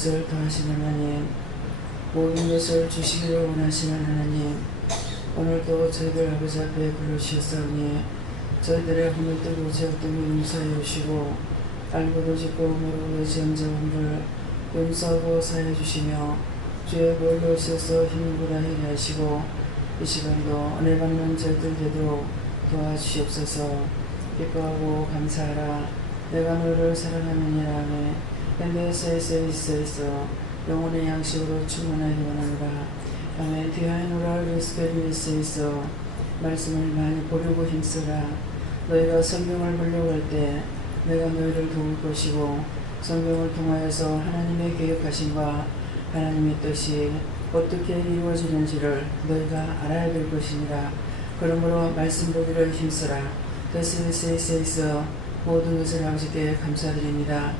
것을 더하시는 하나님, 모든 것을 주시기를 원하시는 하나님, 오늘도 저희들 아버지 앞에 부르시었사오니 저희들의 허물들고 죄악됨을 용서하여 주시고 알고도 짓고 모르고도 지은 죄악을 용서하고 사하여 주시며 주의 보혈로 씻어서 힘을 하게 하시고 이 시간도 은혜 받는 저희들 되도록 도와주시옵소서. 기뻐하고 감사하라. 내가 너를 사랑하느니라. 하며 현대에서 있어 영혼의 양식으로 충만하기 원하노라. 아멘. 뒤하노라. 그리스도인에서 있어 말씀을 많이 보려고 힘쓰라. 너희가 성경을 보려고 할 때 내가 너희를 도울 것이고 성경을 통하여서 하나님의 계획하심과 하나님의 뜻이 어떻게 이루어지는지를 너희가 알아야 될 것이니라. 그러므로 말씀 보기를 힘쓰라. 데스에 있어 모든 것을 아버지께 감사드립니다.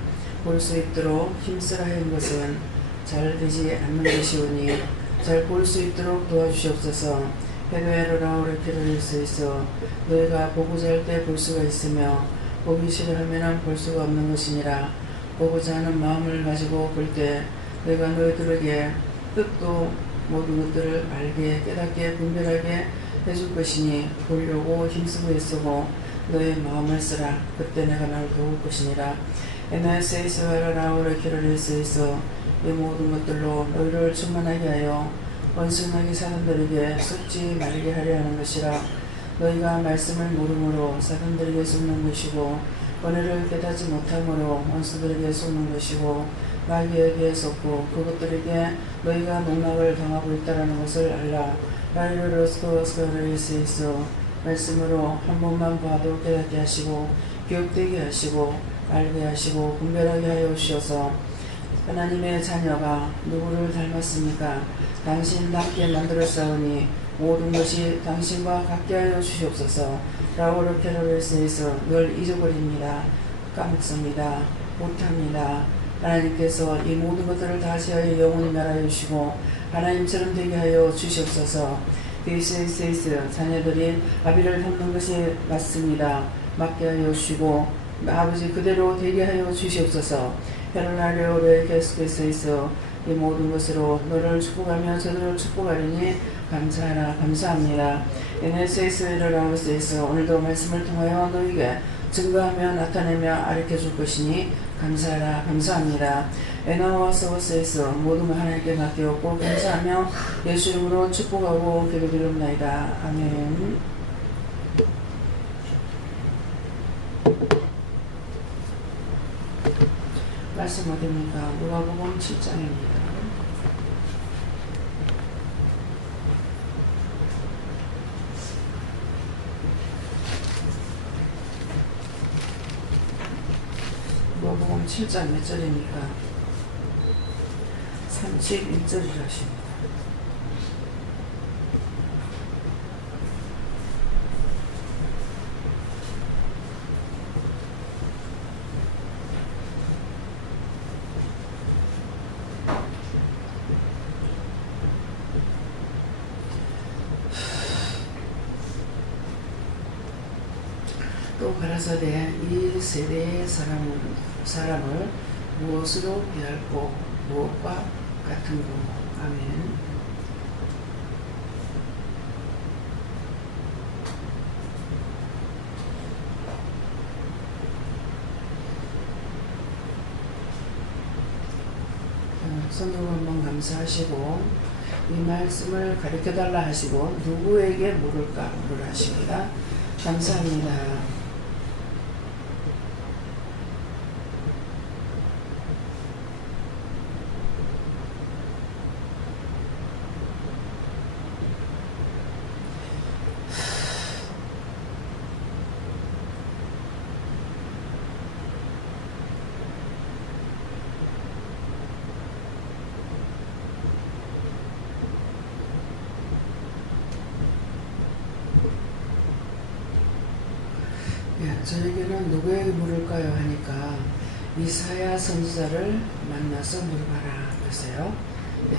볼 수 있도록 힘쓰라 하는 것은 잘 되지 않는 것이오니 잘 볼 수 있도록 도와주시옵소서. 헤도에로라 오레키를 있어 너희가 보고자 할 때 볼 수가 있으며 보기 싫어하면 볼 수가 없는 것이니라. 보고자 하는 마음을 가지고 볼 때 너희가 너희들에게 뜻도 모든 것들을 알게 깨닫게 분별하게 해줄 것이니 보려고 힘쓰고 애쓰고 너의 마음을 쓰라. 그때 내가 너를 도울 것이니라. 에나세이스 하라라 오레키를 있어 이 모든 것들로 너희를 충만하게 하여 원순하게 사람들에게 속지 말게 하려 하는 것이라. 너희가 말씀을 모름으로 사람들에게 속는 것이고 은혜를 깨닫지 못함으로 원수들에게 속는 것이고 마귀에게 속고 그것들에게 너희가 농락을 당하고 있다는 것을 알라. 라이로스코스코를 있어 말씀으로 한 번만 봐도 깨닫게 하시고 기억되게 하시고 알게 하시고 분별하게 하여 주셔서 하나님의 자녀가 누구를 닮았습니까? 당신답게 만들었사오니 모든 것이 당신과 같게 하여 주시옵소서. 라오르 캐롤에서 늘 잊어버립니다. 까먹습니다. 못합니다. 하나님께서 이 모든 것들을 다시 하여 영원히 말하여 주시고 하나님처럼 되게 하여 주시옵소서. 데이스에이스 자녀들이 아비를 닮는 것이 맞습니다. 맞게 하여 주시고 아버지 그대로 되게 하여 주시옵소서. 헤르나리오르에 계속해서 있어 이 모든 것으로 너를 축복하며 저들을 축복하리니 감사하라. 감사합니다. 에네세이스를 하고서 있어 오늘도 말씀을 통하여 너에게 증거하며 나타내며 가르쳐줄 것이니 감사하라. 감사합니다. 에나와서스에서 모든 걸 하나님께 맡기었고 감사하며 예수 이름으로 축복하고 기도드립니다. 아멘. 말씀 어디입니까? 누가복음 7장입니다. 누가복음 7장 몇 절입니까? 31절이라십니다. 또 가라사대 이 세대의 사람을 무엇으로 비할꼬 무엇과 같은고. 아멘. 성경 한번 감사하시고 이 말씀을 가르쳐달라 하시고 누구에게 물을까 물으십니다. 감사합니다. 저에게는 누구에게 물을까요? 하니까 이사야 선지자를 만나서 물어봐라 그랬어요. 네.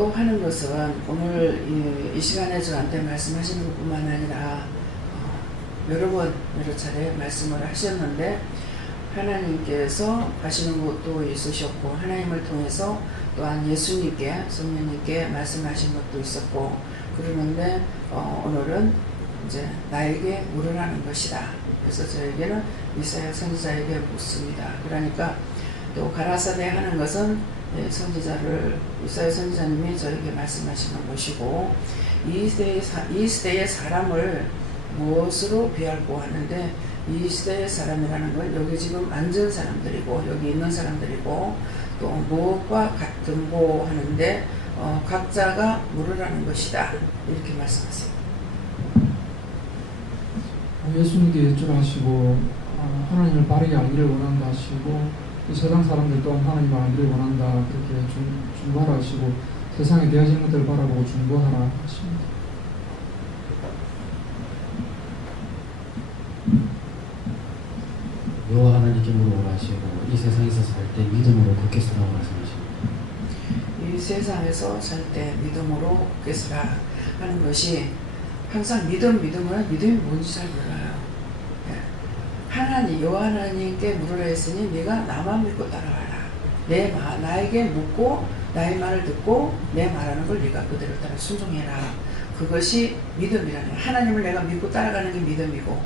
또 하는 것은 오늘 이 시간에 저한테 말씀하시는 것뿐만 아니라 여러 차례 말씀을 하셨는데 하나님께서 하시는 것도 있으셨고 하나님을 통해서 또한 예수님께 성령님께 말씀하신 것도 있었고 그러는데 오늘은 이제 나에게 물으라는 것이다. 그래서 저에게는 이사야 선지자에게 묻습니다. 그러니까 또 가라사대 하는 것은 선지자를 이사야 선지자님이 저에게 말씀하시는 것이고 이 시대의 사람을 무엇으로 비하고 하는데 이 시대의 사람이라는 건 여기 지금 앉은 사람들이고 여기 있는 사람들이고 또 무엇과 같은고 하는데 각자가 물으라는 것이다. 이렇게 말씀하세요. 예수님께 여쭈하시고 하나님을 바르게 알기를 원한다 하시고 이 세상 사람들 또한 하나님을 알기를 원한다 그렇게 중보하라 하시고 세상에 되어지는 것들을 바라보고 중보하라 하십니다. 여호와 하나님께 물어보라 하시고 이 세상에서 살 때 믿음으로 굳게 서라고 말씀하십니다. 이 세상에서 살 때 믿음으로 굳게 서라 하는 것이 항상 믿음이 뭔지 잘 몰라요. 하나님 여호와 하나님께 물으라 했으니 네가 나만 믿고 따라가라. 나에게 묻고 나의 말을 듣고 내 말하는 걸 네가 그대로 따라 순종해라. 그것이 믿음이라는 거야. 하나님을 내가 믿고 따라가는 게 믿음이고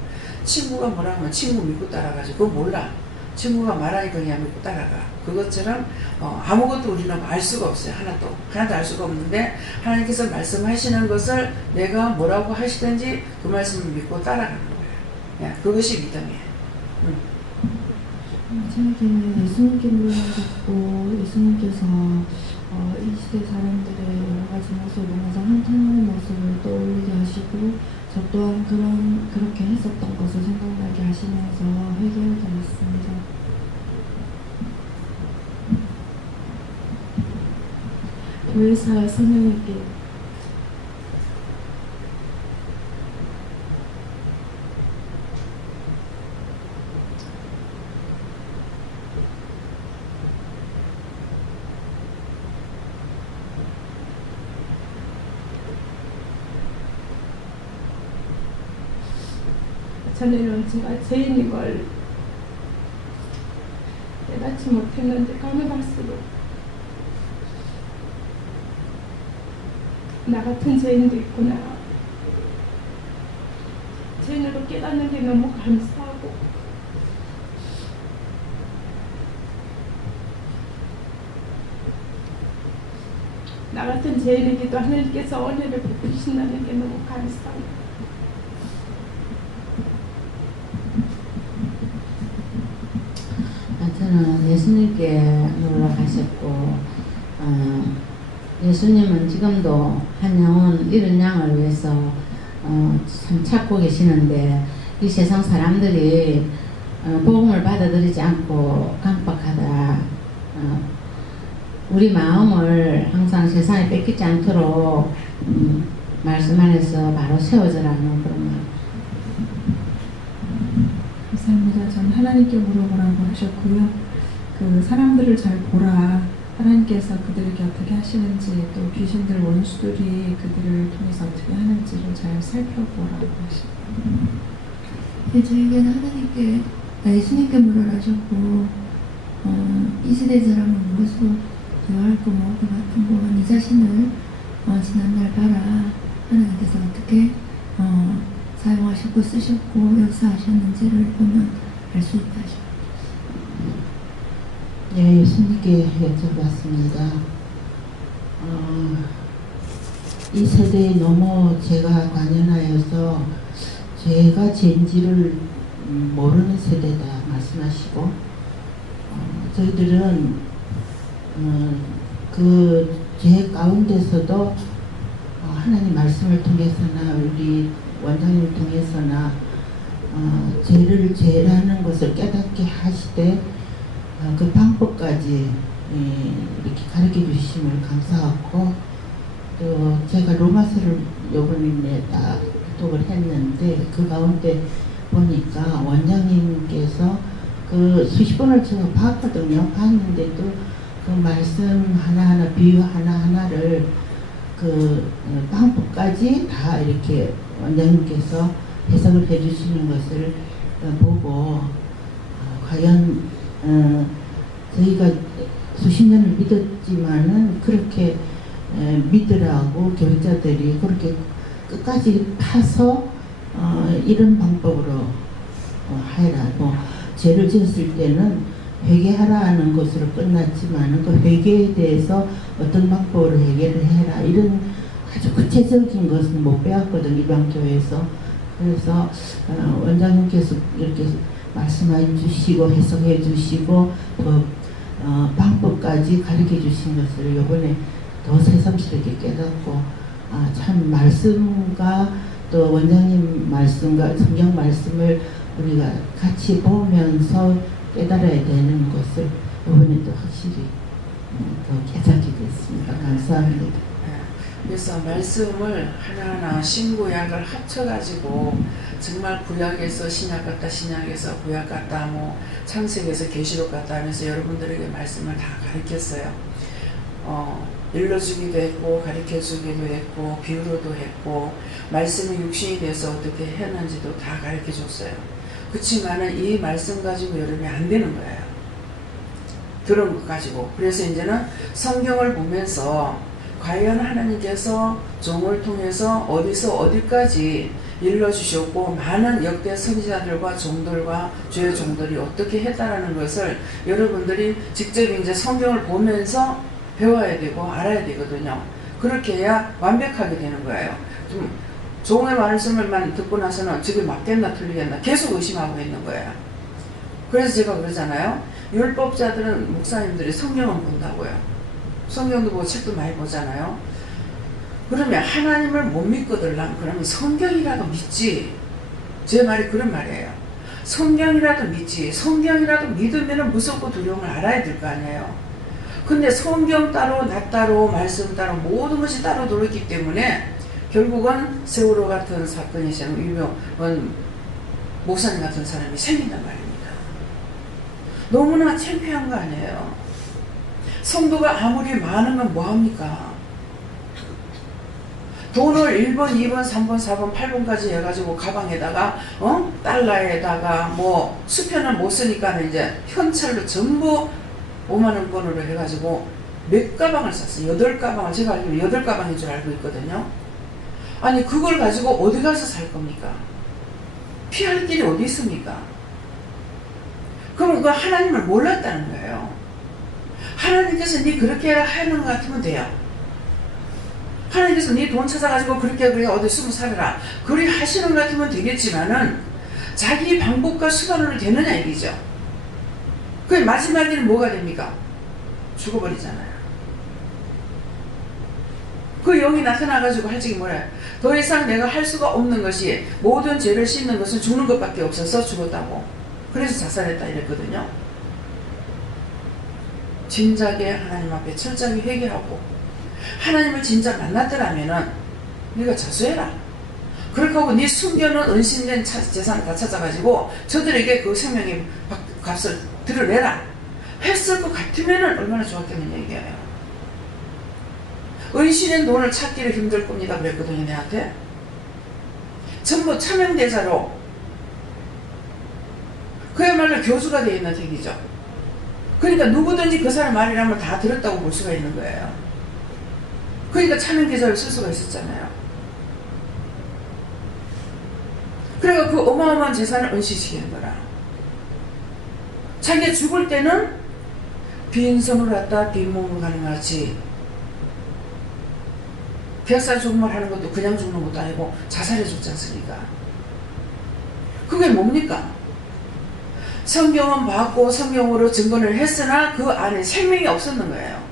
친구가 뭐라 하면 친구 믿고 따라가지. 그거 몰라. 친구가 말하니까 그냥 믿고 따라가. 그것처럼 아무것도 우리는 알 수가 없어요. 하나도 알 수가 없는데 하나님께서 말씀하시는 것을 내가 뭐라고 하시든지 그 말씀을 믿고 따라가는 거예요. 그것이 믿음이에요. 저에게는 예수님께 물어봤고 예수님께서 이 시대 사람들의 여러 가지 모습을 보면서 한탄하는 모습을 떠올리게 하시고 저 또한 그렇게 했었던 것을 생각나게 하시면서 회개를 드렸습니다. 교회사 선생님께 전에는 제가 죄인인 걸 깨닫지 못했는데 가면 갈수록 나 같은 죄인도 있구나. 죄인으로 깨닫는 게 너무 감사하고 나 같은 죄인에게도 하나님께서 은혜를 베푸신다는 게 너무 감사합니다. 저는 예수님께 물어가셨고 예수님은 지금도 한 영혼 잃은 양을 위해서 참 찾고 계시는데 이 세상 사람들이 복음을 받아들이지 않고 강박하다 우리 마음을 항상 세상에 뺏기지 않도록 말씀 안에서 바로 세워져라는 그런 말. 감사합니다. 저는 하나님께 물어보라고 하셨고요. 그 사람들을 잘 보라. 하나님께서 그들에게 어떻게 하시는지 또 귀신들 원수들이 그들을 통해서 어떻게 하는지를 잘 살펴보라고 하십니다. 저에게는 하나님께 예수님께 물어라 하셨고 이 시대 사람은 무엇으로 대화할 거 뭐 그 같은 거 네 자신을 지난날 봐라. 하나님께서 어떻게 사용하셨고 쓰셨고 역사하셨는지를 보면 알 수 있다 하십니다. 네, 예수님께 여쭤봤습니다. 이 세대에 너무 제가 관연하여서 죄가 죄인지를 모르는 세대다 말씀하시고 저희들은 그 죄 가운데서도 하나님 말씀을 통해서나 우리 원장님을 통해서나 죄를 죄라는 것을 깨닫게 하시되 그 방법까지 이렇게 가르쳐 주심을 감사하고 또 제가 로마서를 요번에 다 독을 했는데 그 가운데 보니까 원장님께서 그 수십 번을 제가 봤거든요. 봤는데도 그 말씀 하나하나 비유 하나하나를 방법까지 다 이렇게 원장님께서 해석을 해주시는 것을 보고 과연 저희가 수십 년을 믿었지만은 그렇게 믿으라고 교육자들이 그렇게 끝까지 파서 이런 방법으로 해라. 뭐 죄를 지었을 때는 회개하라는 것으로 끝났지만 그 회개에 대해서 어떤 방법으로 해결을 해라 이런 아주 구체적인 것은 못 배웠거든 일반 교회에서. 그래서 원장님께서 이렇게 말씀해 주시고 해석해 주시고 또 방법까지 가르쳐 주신 것을 이번에 더 새삼스럽게 깨닫고 참 말씀과 또 원장님 말씀과 성경 말씀을 우리가 같이 보면서 깨달아야 되는 것을 이번에 또 확실히 더 깨닫게 됐습니다. 감사합니다. 그래서 말씀을 하나하나 신구약을 합쳐가지고 정말 구약에서 신약 같다, 신약에서 구약 같다, 뭐 창세기에서 계시록 같다 하면서 여러분들에게 말씀을 다 가르쳤어요. 일러주기도 했고 가르쳐주기도 했고 비유로도 했고 말씀이 육신이 돼서 어떻게 했는지도 다 가르쳐줬어요. 그렇지만은 이 말씀 가지고 여러분이 안 되는 거예요. 들은 것 가지고. 그래서 이제는 성경을 보면서 과연 하나님께서 종을 통해서 어디서 어디까지 일러주셨고 많은 역대 선지자들과 종들과 주의 종들이 어떻게 했다라는 것을 여러분들이 직접 이제 성경을 보면서 배워야 되고 알아야 되거든요. 그렇게 해야 완벽하게 되는 거예요. 좀 종의 말씀을만 듣고 나서는 저게 맞겠나 틀리겠나 계속 의심하고 있는 거예요. 그래서 제가 그러잖아요. 율법자들은 목사님들이 성경을 본다고요. 성경도 보고 책도 많이 보잖아요. 그러면 하나님을 못 믿거들랑 그러면 성경이라도 믿지. 제 말이 그런 말이에요. 성경이라도 믿지. 성경이라도 믿으면 무섭고 두려움을 알아야 될 거 아니에요. 근데 성경 따로 나 따로 말씀 따로 모든 것이 따로 들어있기 때문에 결국은 세월호 같은 사건이 생기고 유명한 목사님 같은 사람이 생긴단 말입니다. 너무나 창피한 거 아니에요. 성도가 아무리 많은 건 뭐합니까? 돈을 1번, 2번, 3번, 4번, 8번까지 해가지고 가방에다가 달러에다가 뭐 수표는 못 쓰니까 이제 현찰로 전부 5만원권으로 해가지고 몇 가방을 샀어요. 8가방을 제가 알기로 8가방인 줄 알고 있거든요. 아니 그걸 가지고 어디 가서 살 겁니까? 피할 길이 어디 있습니까? 그럼 그 하나님을 몰랐다는 거예요. 하나님께서 네 그렇게 하는 것 같으면 돼요. 하나님께서 네 돈 찾아가지고 그렇게 그래 어디 숨어 살아라 그리 하시는 것 같으면 되겠지만은 자기 방법과 수단으로 되느냐 얘기죠. 그 마지막에는 뭐가 됩니까? 죽어버리잖아요. 그 영이 나타나가지고 할 적이 뭐래요? 더 이상 내가 할 수가 없는 것이 모든 죄를 씻는 것은 죽는 것밖에 없어서 죽었다고. 그래서 자살했다 이랬거든요. 진작에 하나님 앞에 철저하게 회개하고 하나님을 진짜 만났더라면은 네가 자수해라. 그렇게 하고 네 숨겨놓은 은신된 재산 다 찾아가지고 저들에게 그 생명의 값을 드러내라 했을 것 같으면은 얼마나 좋았겠느냐 얘기예요. 은신의 돈을 찾기를 힘들 겁니다 그랬거든요 내한테. 전부 차명대사로 그야말로 교수가 되어 있는 얘기죠. 그러니까 누구든지 그 사람 말이라면 다 들었다고 볼 수가 있는 거예요. 그러니까 차명계좌를 쓸 수가 있었잖아요. 그러니까 그 어마어마한 재산을 은신시키는 거라. 자기가 죽을 때는 빈손으로 왔다 빈몸으로 가는 것 같이 벽살 죽음을 하는 것도 그냥 죽는 것도 아니고 자살해 죽지 않습니까? 그게 뭡니까? 성경은 봤고 성경으로 증거를 했으나 그 안에 생명이 없었는 거예요.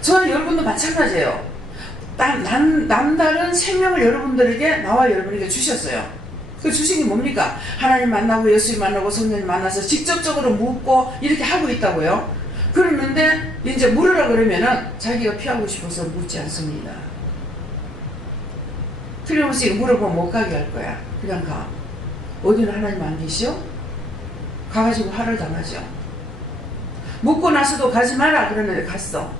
저는 여러분도 마찬가지예요. 남다른 생명을 여러분들에게 나와 여러분에게 주셨어요. 그 주신 게 뭡니까? 하나님 만나고 예수님 만나고 성령님 만나서 직접적으로 묻고 이렇게 하고 있다고요. 그러는데 이제 물으라 그러면은 자기가 피하고 싶어서 묻지 않습니다. 틀림없이 물어보면 못 가게 할 거야. 그냥 가. 어디는 하나님 안 계시오? 가가지고 화를 당하죠. 묻고 나서도 가지 마라 그러는데 갔어.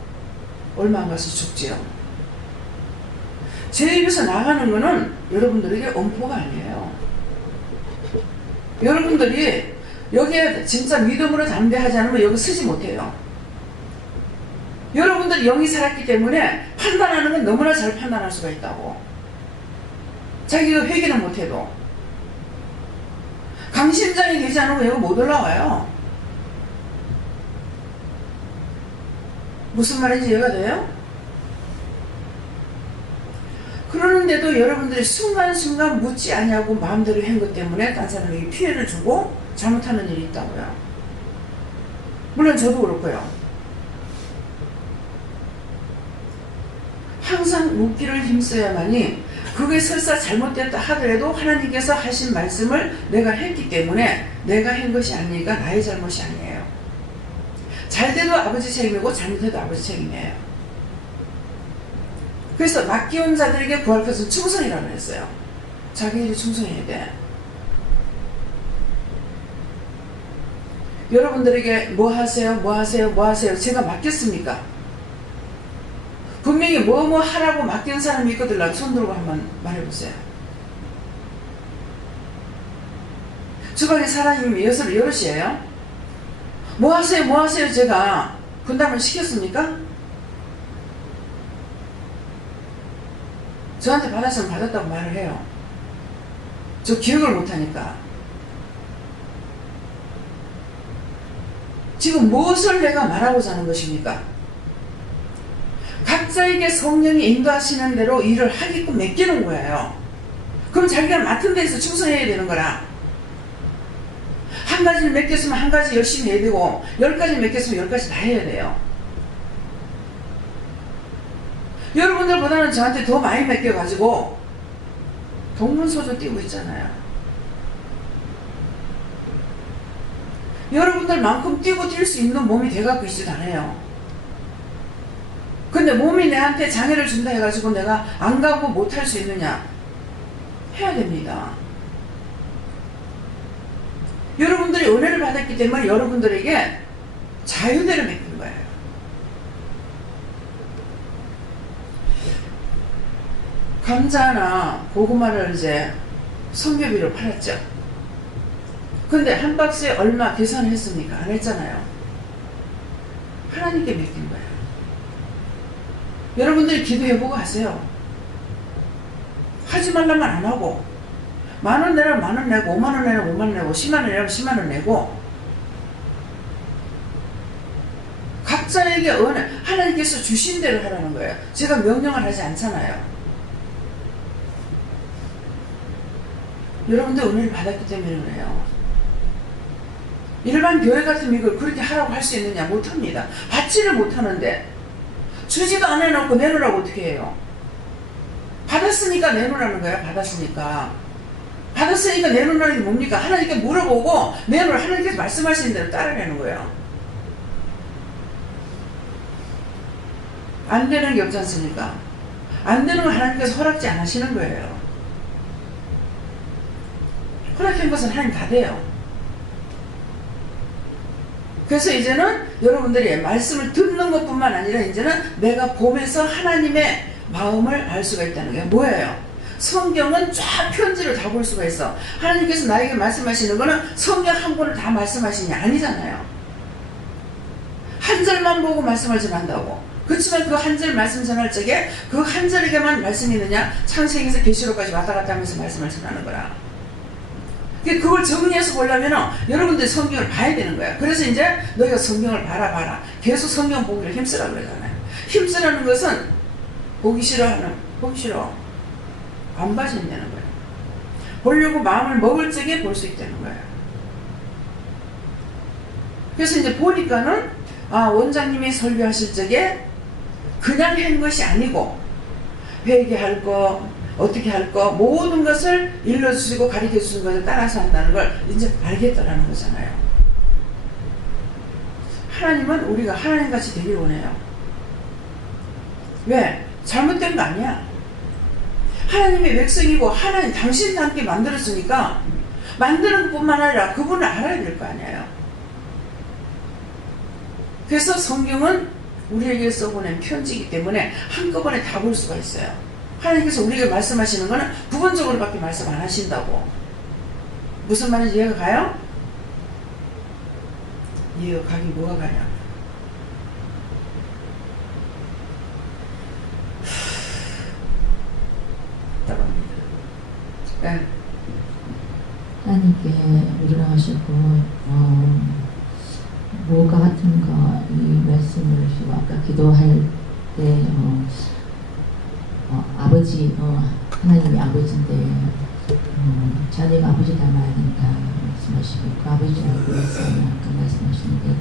얼마 안 가서 죽지요. 제 입에서 나가는 거는 여러분들에게 엄포가 아니에요. 여러분들이 여기에 진짜 믿음으로 담대하지 않으면 여기 서지 못해요. 여러분들이 영이 살았기 때문에 판단하는 건 너무나 잘 판단할 수가 있다고. 자기가 회개는 못해도. 강심장이 되지 않으면 여기 못 올라와요. 무슨 말인지 이해가 돼요? 그러는데도 여러분들이 순간순간 묻지 않냐고 마음대로 한 것 때문에 딴 사람에게 피해를 주고 잘못하는 일이 있다고요. 물론 저도 그렇고요. 항상 묻기를 힘써야만이 그게 설사 잘못됐다 하더라도 하나님께서 하신 말씀을 내가 했기 때문에 내가 한 것이 아니니까 나의 잘못이 아니에요. 잘돼도 아버지 책임이고 잘못해도 아버지 책임이에요. 그래서 맡겨온 자들에게 구할 것은 충성이라고 했어요. 자기 일에 충성해야 돼. 여러분들에게 뭐 하세요? 뭐 하세요? 뭐 하세요? 제가 맡겼습니까? 분명히 뭐 하라고 맡긴 사람이 있거든요. 손 들고 한번 말해보세요. 주방에 사람이 여럿이에요. 뭐 하세요? 뭐 하세요? 제가 분담을 시켰습니까? 저한테 받았으면 받았다고 말을 해요. 저 기억을 못하니까. 지금 무엇을 내가 말하고자 하는 것입니까? 각자에게 성령이 인도하시는 대로 일을 하게끔 맡기는 거예요. 그럼 자기가 맡은 데에서 충성해야 되는 거라. 한 가지를 맡겼으면 한 가지 열심히 해야 되고 10가지 맡겼으면 10가지 다 해야 돼요. 여러분들보다는 저한테 더 많이 맡겨가지고 동문서주 띄고 있잖아요. 여러분들만큼 뛰고 뛸 수 있는 몸이 돼갖고 있지도 않아요. 근데 몸이 내한테 장애를 준다 해가지고 내가 안 가고 못할 수 있느냐? 해야 됩니다. 여러분들이 은혜를 받았기 때문에 여러분들에게 자유대를 맡긴 거예요. 감자나 고구마를 이제 성교비로 팔았죠. 근데 한 박스에 얼마 계산을 했습니까? 안 했잖아요. 하나님께 맡긴 거예요. 여러분들이 기도해보고 하세요. 하지 말라면 안 하고 10,000원 내라면 10,000원 내고 50,000원 내라면 50,000원 내고 100,000원 내라면 100,000원 내고 각자에게 하나님께서 주신 대로 하라는 거예요. 제가 명령을 하지 않잖아요. 여러분들 은혜를 받았기 때문에 그래요. 일반 교회 같으면 이걸 그렇게 하라고 할 수 있느냐? 못합니다. 받지를 못하는데 주지도 안 해놓고 내놓으라고 어떻게 해요? 받았으니까 내놓으라는 거예요. 받았으니까 내놓으라는 게 뭡니까? 하나님께 물어보고 내놓으라. 하나님께서 말씀하시는 대로 따라내는 거예요. 안 되는 게 없지 않습니까? 안 되는 건 하나님께서 허락지 안 하시는 거예요. 허락한 것은 하나님 다 돼요. 그래서 이제는 여러분들이 말씀을 듣는 것뿐만 아니라 이제는 내가 보면서 하나님의 마음을 알 수가 있다는 게 뭐예요? 성경은 쫙 편지를 다 볼 수가 있어. 하나님께서 나에게 말씀하시는 거는 성경 한 권을 다 말씀하시는 게 아니잖아요. 한 절만 보고 말씀을 전한다고. 그렇지만 그 한 절 말씀 전할 적에 그 한 절에게만 말씀이 있느냐? 창세기에서 계시록까지 왔다 갔다 하면서 말씀을 전하는 거라. 그걸 정리해서 보려면 여러분들이 성경을 봐야 되는 거야. 그래서 이제 너희가 성경을 봐라. 계속 성경 보기를 힘쓰라고 그러잖아요. 힘쓰라는 것은 보기 싫어. 안 봐진다는 거예요. 보려고 마음을 먹을 적에 볼 수 있다는 거예요. 그래서 이제 보니까는 원장님이 설교하실 적에 그냥 한 것이 아니고 회개할 거, 어떻게 할 거, 모든 것을 일러주시고 가르쳐주신 것을 따라서 한다는 걸 이제 알겠다라는 거잖아요. 하나님은 우리가 하나님같이 되길 원해요. 왜? 잘못된 거 아니야. 하나님의 백성이고 하나님 당신과 함께 만들었으니까 만드는 것뿐만 아니라 그분을 알아야 될 거 아니에요. 그래서 성경은 우리에게 써보낸 편지이기 때문에 한꺼번에 다 볼 수가 있어요. 하나님께서 우리에게 말씀하시는 거는 부분적으로밖에 말씀 안 하신다고. 무슨 말인지 이해가 가요? 이해가 가긴 뭐가 가냐. 답답합니다. 네. 하나님께 일어나시고 무엇과 같은가 이 말씀을 아까 기도할 때 아버지 하나님이 아버지인데 자녀가 아버지 닮아야 된다 말씀하시고 그 아버지를 알고 있어요. 아까 말씀하시는데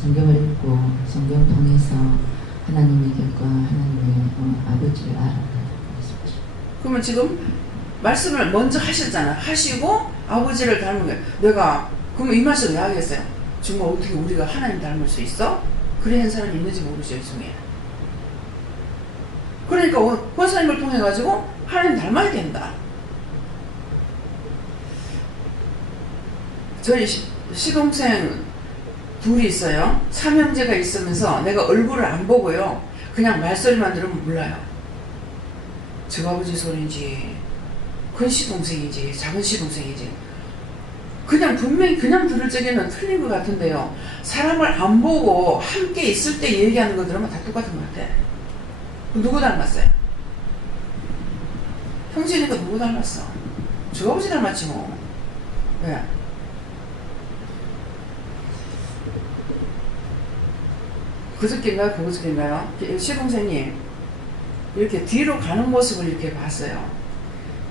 성경을 읽고 성경 통해서 하나님의 곁과 하나님의 아버지를 알아라 말씀하시고. 그러면 지금 말씀을 먼저 하셨잖아. 하시고 아버지를 닮은 거예요. 내가 그러면 이 말씀 왜 하겠어요? 정말 어떻게 우리가 하나님 닮을 수 있어? 그래 한 사람이 있는지 모르죠, 이 중에. 그러니까 권사님을 통해 가지고 하나님 닮아야 된다. 저희 시동생 둘이 있어요. 삼형제가 있으면서 내가 얼굴을 안 보고요. 그냥 말소리만 들으면 몰라요. 저 아버지 소리인지 큰 시동생인지 작은 시동생인지 그냥 분명히 그냥 들을 적에는 틀린 것 같은데요. 사람을 안 보고 함께 있을 때 얘기하는 거 들으면 다 똑같은 것 같아. 누구 닮았어요? 형제니까 누구 닮았어? 저 아버지 닮았지 뭐. 왜? 그저께인가요? 그저께인가요? 시동생이 이렇게 뒤로 가는 모습을 이렇게 봤어요.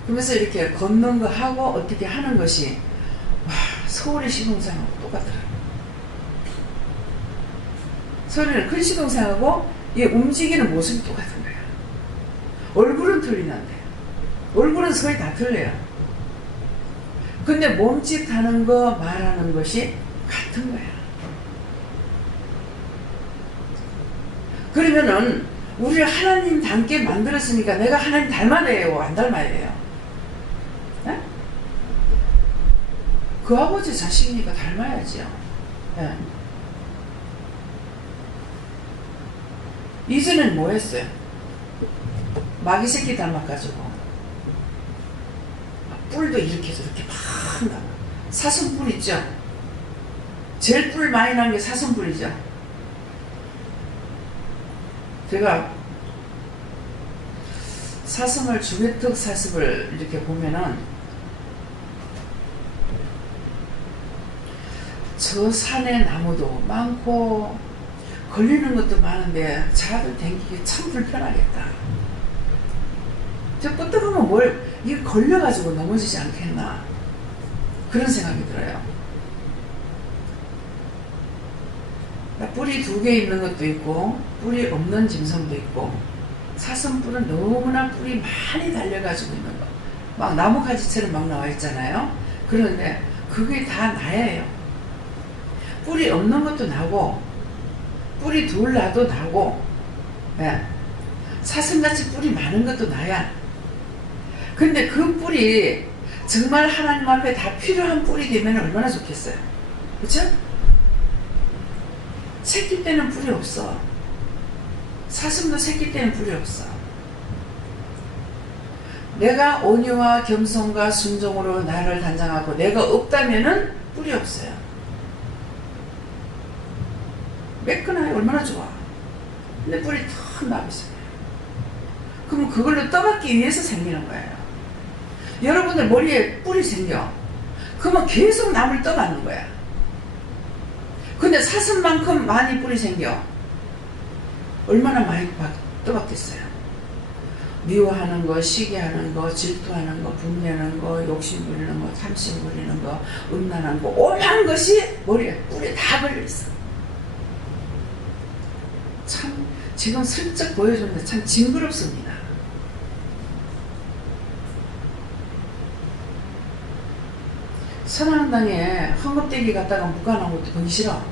그러면서 이렇게 걷는 거 하고 어떻게 하는 것이 와, 서울의 시동생하고 똑같더라고요. 서울의 큰 시동생하고 이 움직이는 모습이 똑같은 거예요. 얼굴은 틀리는데 얼굴은 거의 다 틀려요. 근데 몸짓하는 거 말하는 것이 같은 거야. 그러면은 우리를 하나님 닮게 만들었으니까 내가 하나님 닮아야 해요? 안 닮아야 해요? 네? 그 아버지 자식이니까 닮아야지요. 네. 이전엔 뭐 했어요? 마귀 새끼 닮아가지고 뿔도 이렇게 저렇게 막 한다. 사슴뿔 있죠? 제일 뿔 많이 나는 게 사슴뿔이죠. 제가 사슴을 주개턱 사슴을 이렇게 보면은 저 산에 나무도 많고 걸리는 것도 많은데 차들 댕기기 참 불편하겠다. 저 끄떡하면 뭘 이게 걸려가지고 넘어지지 않겠나 그런 생각이 들어요. 뿔이 2개 있는 것도 있고 뿔이 없는 짐승도 있고 사슴뿔은 너무나 뿔이 많이 달려가지고 있는 거 막 나무가지처럼 막 나와 있잖아요. 그런데 그게 다 나예요. 뿔이 없는 것도 나고 뿔이 둘 나도 나고 네. 사슴같이 뿔이 많은 것도 나야. 근데 그 뿔이 정말 하나님 앞에 다 필요한 뿔이 되면 얼마나 좋겠어요. 그렇죠? 새끼 때는 뿔이 없어. 사슴도 새끼 때는 뿔이 없어. 내가 온유와 겸손과 순종으로 나를 단장하고 내가 없다면은 뿔이 없어요. 매끈하게 얼마나 좋아. 근데 뿔이 턱 나고 있어요. 그럼 그걸로 떠받기 위해서 생기는 거예요. 여러분들 머리에 뿔이 생겨. 그러면 계속 남을 떠받는 거야. 근데 사슴만큼 많이 뿔이 생겨. 얼마나 많이 떠받겠어요. 미워하는 거, 시기하는 거, 질투하는 거, 분내는 거, 욕심 부리는 거, 탐심 부리는 거, 음란한 거, 오만 것이 머리에 뿔에 다 걸려있어. 참 지금 슬쩍 보여줬는데 참 징그럽습니다. 선한당에 헝겊대기 갖다가 묶어놓은 것도 보기 싫어.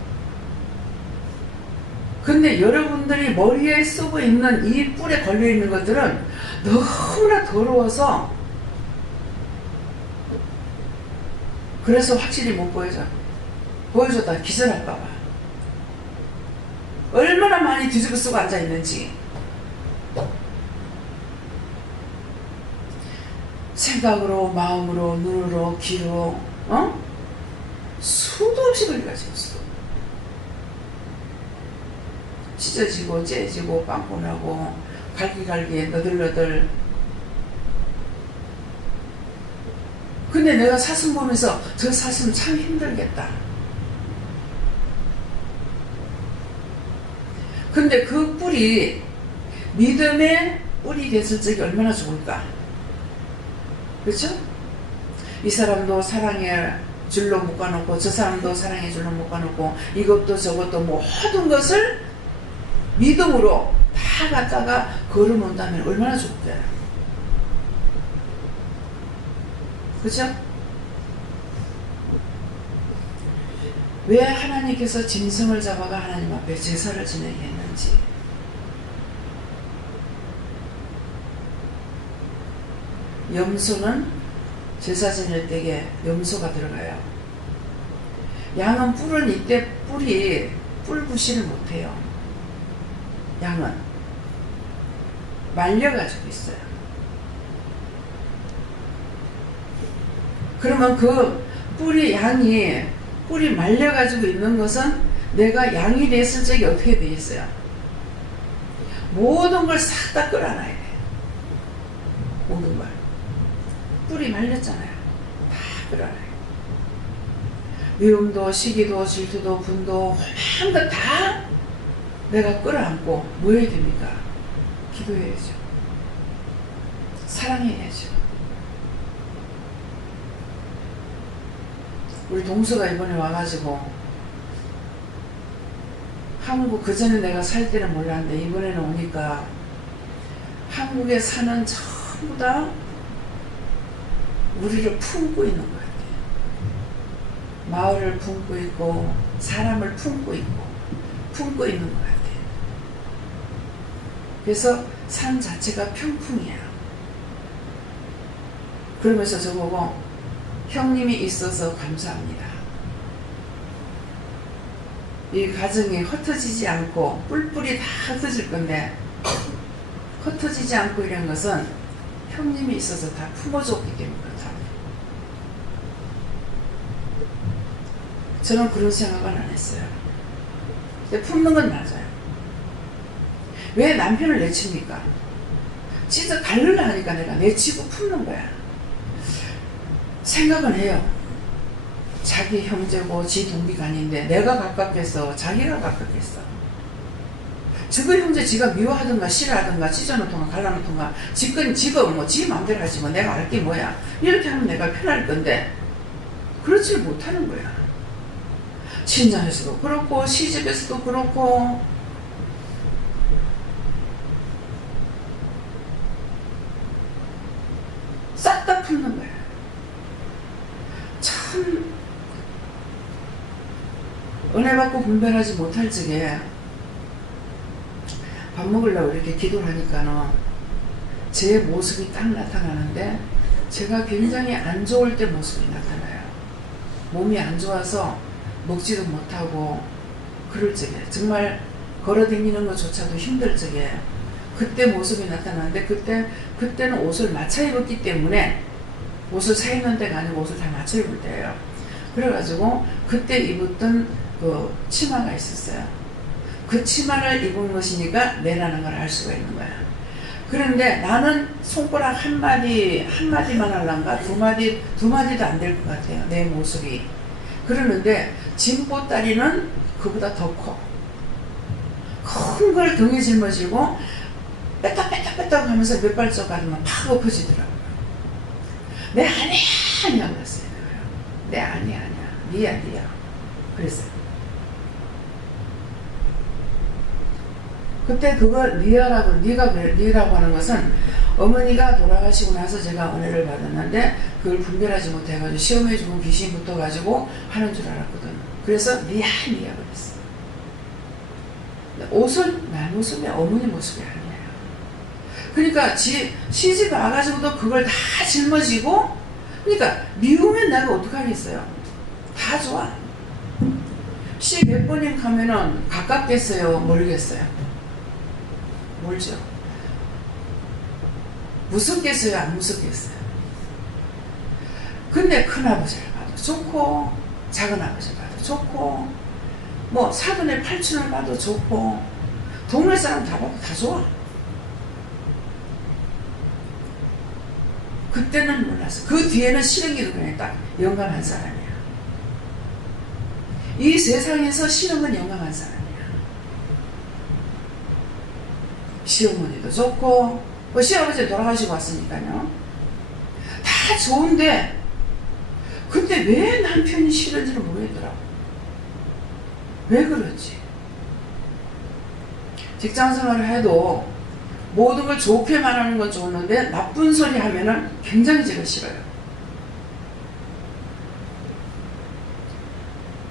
근데 여러분들이 머리에 쓰고 있는 이 뿔에 걸려있는 것들은 너무나 더러워서 그래서 확실히 못 보여줘. 보여줬다가 기절할까봐. 얼마나 많이 뒤집어 쓰고 앉아있는지. 생각으로, 마음으로, 눈으로, 귀로, 수도 없이 걸려가지고 수도. 찢어지고 째지고 빵꾸나고 갈기갈기 너덜너덜. 근데 내가 사슴 보면서 저 사슴 참 힘들겠다. 근데 그 뿔이 믿음의 뿔이 됐을 적이 얼마나 좋을까. 그렇죠? 이 사람도 사랑의 줄로 묶어놓고 저 사람도 사랑의 줄로 묶어놓고 이것도 저것도 모든 것을 믿음으로 다 갖다가 걸어놓는다면 얼마나 좋을까요? 그렇죠? 왜 하나님께서 짐승을 잡아가 하나님 앞에 제사를 지내게 했는지. 염소는 제사 지낼 때에 염소가 들어가요. 양은 뿔은 이때 뿔 부시를 못해요. 양은 말려가지고 있어요. 그러면 그 뿔이 말려가지고 있는 것은 내가 양이 됐을 적에 어떻게 되겠어요? 모든 걸 싹 다 끌어놔야 돼. 모든 걸. 뿔이 말렸잖아요. 다 끌어놔요. 미움도, 시기도, 질투도, 분도, 한 것 다 내가 끌어안고 뭐 해야 됩니까? 기도해야죠. 사랑해야죠. 우리 동서가 이번에 와가지고 한국, 그전에 내가 살 때는 몰랐는데 이번에는 오니까 한국에 사는 전부 다 우리를 품고 있는 것 같아요. 마을을 품고 있고 사람을 품고 있는 것 같아요. 그래서 삶 자체가 평풍이에요. 그러면서 저보고 형님이 있어서 감사합니다. 이 가정이 흩어지지 않고 뿔뿔이 다 흩어질 건데 흩어지지 않고 이런 것은 형님이 있어서 다 품어줬기 때문에 그렇다. 저는 그런 생각은 안 했어요. 근데 품는 건 맞아요. 왜 남편을 내칩니까? 진짜 갈르려 하니까 내가 내치고 품는 거야. 생각은 해요. 자기 형제고 지 동기가 아닌데 내가 가깝겠어, 자기가 가깝겠어. 저거 형제 지가 미워하든가 싫어하든가 찢어놓던가 갈라놓던가 지가 뭐 지 마음대로 하지 뭐 내가 알 게 뭐야. 이렇게 하면 내가 편할 건데 그렇지 못하는 거야. 친정에서도 그렇고 시집에서도 그렇고 싹 다 품는 거야. 참 은혜 받고 분별하지 못할 적에 밥 먹으려고 이렇게 기도를 하니까는 제 모습이 딱 나타나는데 제가 굉장히 안 좋을 때 모습이 나타나요. 몸이 안 좋아서 먹지도 못하고 그럴 적에 정말 걸어다니는 것조차도 힘들 적에 그때 모습이 나타나는데 그때는 옷을 맞춰 입었기 때문에 옷을 사 입는 데가 아니고 옷을 다 맞춰 입을 때예요. 그래가지고 그때 입었던 그 치마가 있었어요. 그 치마를 입은 것이니까 내라는 걸 알 수가 있는 거야. 그런데 나는 손가락 한마디만 할란가 두 마디도 안 될 것 같아요. 내 모습이. 그러는데 진보다리는 그보다 더 커. 큰 걸 등에 짊어지고 빼딱빼딱 하면서 몇 발짝 가면 팍 엎어지더라고요. 내 아니야 그랬어요. 내 아니야 니야 그랬어요. 그때 그걸 니라고 하는 것은 어머니가 돌아가시고 나서 제가 은혜를 받았는데 그걸 분별하지 못해가지고 시험해 주고 귀신 붙어가지고 하는 줄 알았거든. 그래서 니야 그랬어. 옷은 나 모습이 어머니 모습이 아니에요. 그러니까 시집 와가지고도 그걸 다 짊어지고 그러니까 미우면 내가 어떡하겠어요. 다 좋아. 시 100번인 가면은 가깝겠어요? 멀겠어요? 멀죠. 무섭겠어요? 안 무섭겠어요? 근데 큰아버지를 봐도 좋고 작은아버지를 봐도 좋고 뭐 사돈의 팔촌을 봐도 좋고 동네 사람 다 봐도 다 좋아. 그때는 몰랐어. 그 뒤에는 싫은 게 그냥 딱 영감한 사람이야. 이 세상에서 싫은 건 영감한 사람이야. 시어머니도 좋고 뭐 시아버지 돌아가시고 왔으니까요. 다 좋은데 근데 왜 남편이 싫은지는 모르겠더라고. 왜 그런지. 직장생활을 해도 모든 걸 좋게 말하는 건 좋은데 나쁜 소리 하면은 굉장히 제가 싫어요.